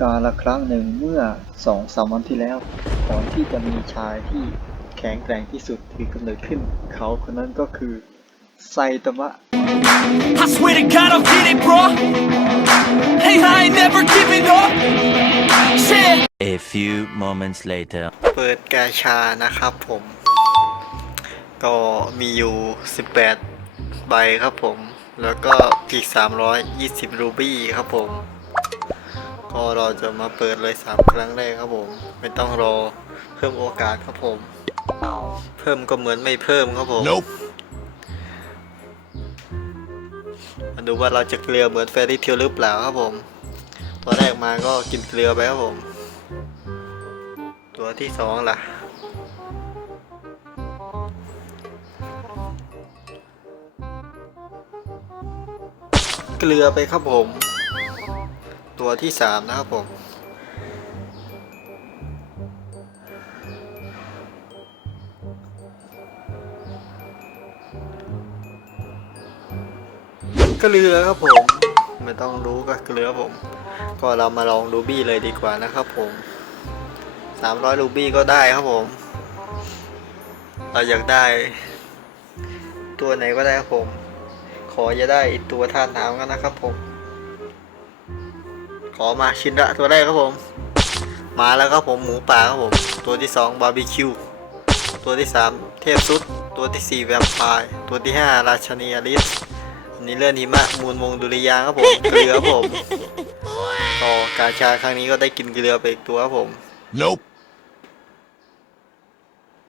กาละครั้งหนึ่งเมื่อสองสามวันที่แล้วก่อนที่จะมีชายที่แข็งแกร่งที่สุดถือกำเนิดขึ้น เขาคนนั้นก็คือไซตามะ I swear to God, I'll get it, bro. Hey, I ain't never giving up. Yeah. A few moments later. เปิดกาชานะครับผม ก็มีอยู่ 18 ใบครับผม แล้วก็อีก 320 รูบี้ครับผม ก็เราจะมาเปิดเลย 3 ครั้งแรกครับผม ไม่ต้องรอเพิ่มโอกาสครับผม เพิ่มก็เหมือนไม่เพิ่มครับผมมาดูว่าเราจะเกลือเหมือนแฟรี่เทียวหรือเปล่าครับผม ตัวแรกมาก็กินเกลือไปครับผม ตัวที่สองล่ะ เกลือไปครับผม ตัวที่สามนะครับผมเกลือครับผมไม่ต้องรู้ก็เกลือผม ก็เรามาลองรูบี้เลยดีกว่านะครับผมสามร้อยรูบี้ก็ได้ครับผม เราอยากได้ ตัวไหนก็ได้ครับผม อจะได้อีกตัวท่าน้ำกันนะครับผม ขอมาชินระตัวแรกครับผม มาแล้วครับผมหมูป่าครับผม ตัวที่สองบาร์บีคิว ตัวที่สามเทพสุด ตัวที่สี่แวมไพร์ตัวที่ห้าราชนีอลิสอันนี้เลื่อนหิมะมูลวงดุริยางค์ครับผม เกลือครับผมก็การชาครั้งนี้ก็ได้กินเกลือไปอีกตัวครับผม Nope.